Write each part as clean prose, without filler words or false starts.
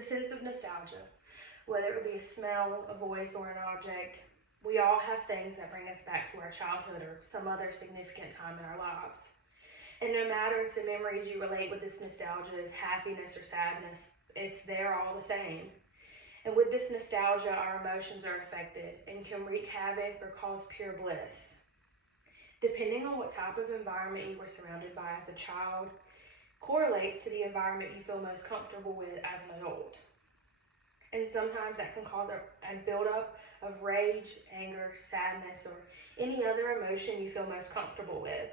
The sense of nostalgia, whether it be a smell, a voice, or an object, we all have things that bring us back to our childhood or some other significant time in our lives. And no matter if the memories you relate with this nostalgia is happiness or sadness, it's there all the same. And with this nostalgia, our emotions are affected and can wreak havoc or cause pure bliss. Depending on what type of environment you were surrounded by as a child, correlates to the environment you feel most comfortable with as an adult. And sometimes that can cause a buildup of rage, anger, sadness, or any other emotion you feel most comfortable with,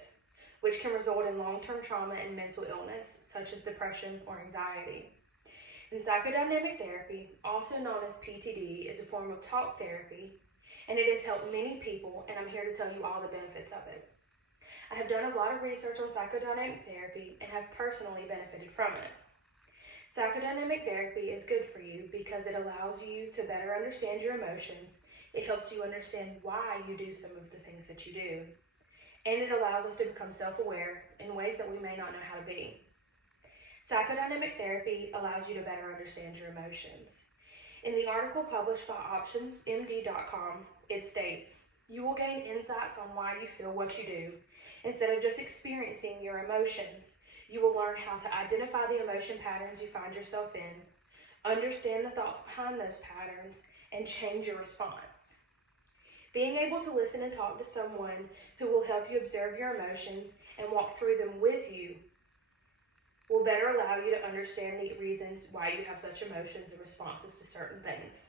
which can result in long-term trauma and mental illness, such as depression or anxiety. And psychodynamic therapy, also known as PTD, is a form of talk therapy, and it has helped many people, and I'm here to tell you all the benefits of it. I have done a lot of research on psychodynamic therapy and have personally benefited from it. Psychodynamic therapy is good for you because it allows you to better understand your emotions, it helps you understand why you do some of the things that you do, and it allows us to become self-aware in ways that we may not know how to be. Psychodynamic therapy allows you to better understand your emotions. In the article published by optionsmd.com, it states, "You will gain insights on why you feel what you do. Instead of just experiencing your emotions, you will learn how to identify the emotion patterns you find yourself in, understand the thoughts behind those patterns, and change your response." Being able to listen and talk to someone who will help you observe your emotions and walk through them with you will better allow you to understand the reasons why you have such emotions and responses to certain things.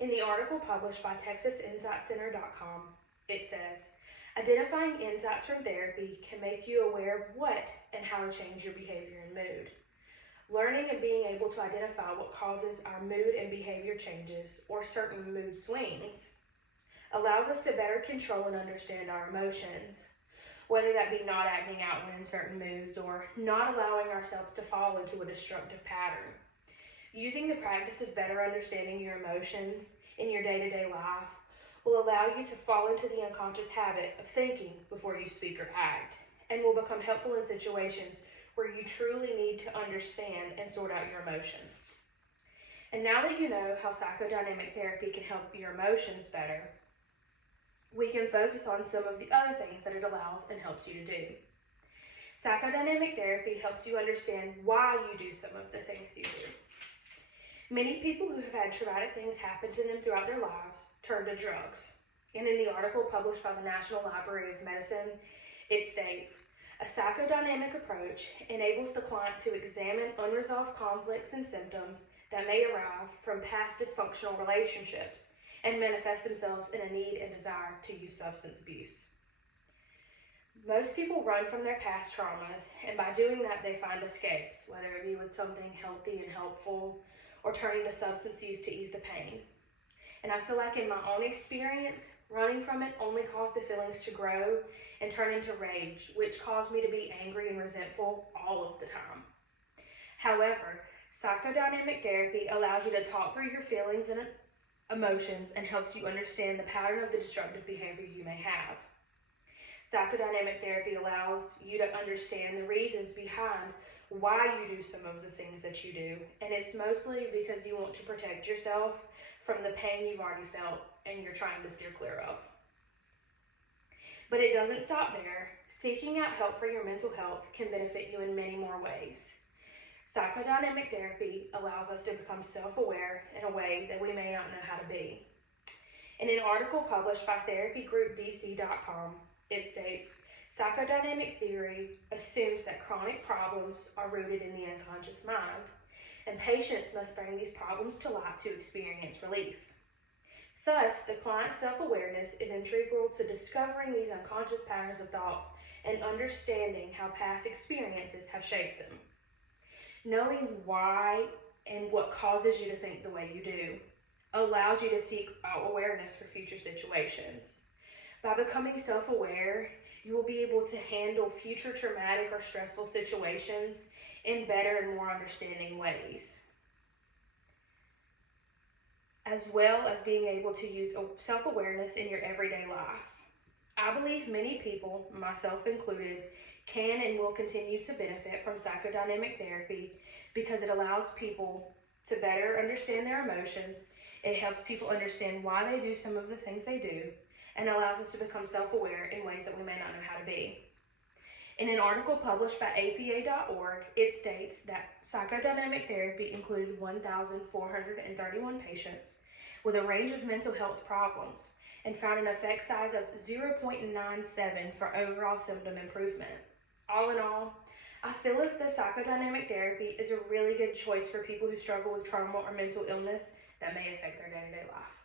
In the article published by TexasInsightCenter.com, it says, "Identifying insights from therapy can make you aware of what and how to change your behavior and mood. Learning and being able to identify what causes our mood and behavior changes or certain mood swings allows us to better control and understand our emotions, whether that be not acting out when in certain moods or not allowing ourselves to fall into a destructive pattern. Using the practice of better understanding your emotions in your day-to-day life will allow you to fall into the unconscious habit of thinking before you speak or act, and will become helpful in situations where you truly need to understand and sort out your emotions." And now that you know how psychodynamic therapy can help your emotions better, we can focus on some of the other things that it allows and helps you to do. Psychodynamic therapy helps you understand why you do some of the things you do. Many people who have had traumatic things happen to them throughout their lives turn to drugs. And in the article published by the National Library of Medicine, it states, "A psychodynamic approach enables the client to examine unresolved conflicts and symptoms that may arise from past dysfunctional relationships and manifest themselves in a need and desire to use substance abuse." Most people run from their past traumas, and by doing that, they find escapes, whether it be with something healthy and helpful or turning to substance use to ease the pain. And I feel like in my own experience, running from it only caused the feelings to grow and turn into rage, which caused me to be angry and resentful all of the time. However, psychodynamic therapy allows you to talk through your feelings and emotions and helps you understand the pattern of the destructive behavior you may have. Psychodynamic therapy allows you to understand the reasons behind why you do some of the things that you do, and it's mostly because you want to protect yourself from the pain you've already felt and you're trying to steer clear of. But it doesn't stop there. Seeking out help for your mental health can benefit you in many more ways. Psychodynamic therapy allows us to become self-aware in a way that we may not know how to be. In an article published by therapygroupdc.com, it states, "Psychodynamic theory assumes that chronic problems are rooted in the unconscious mind, and patients must bring these problems to light to experience relief. Thus, the client's self-awareness is integral to discovering these unconscious patterns of thoughts and understanding how past experiences have shaped them. Knowing why and what causes you to think the way you do allows you to seek out awareness for future situations. By becoming self-aware, you will be able to handle future traumatic or stressful situations in better and more understanding ways, as well as being able to use self-awareness in your everyday life. I believe many people, myself included, can and will continue to benefit from psychodynamic therapy because it allows people to better understand their emotions. It helps people understand why they do some of the things they do, and allows us to become self-aware in ways that we may not know how to be. In an article published by APA.org, it states that psychodynamic therapy included 1,431 patients with a range of mental health problems and found an effect size of 0.97 for overall symptom improvement. All in all, I feel as though psychodynamic therapy is a really good choice for people who struggle with trauma or mental illness that may affect their day-to-day life.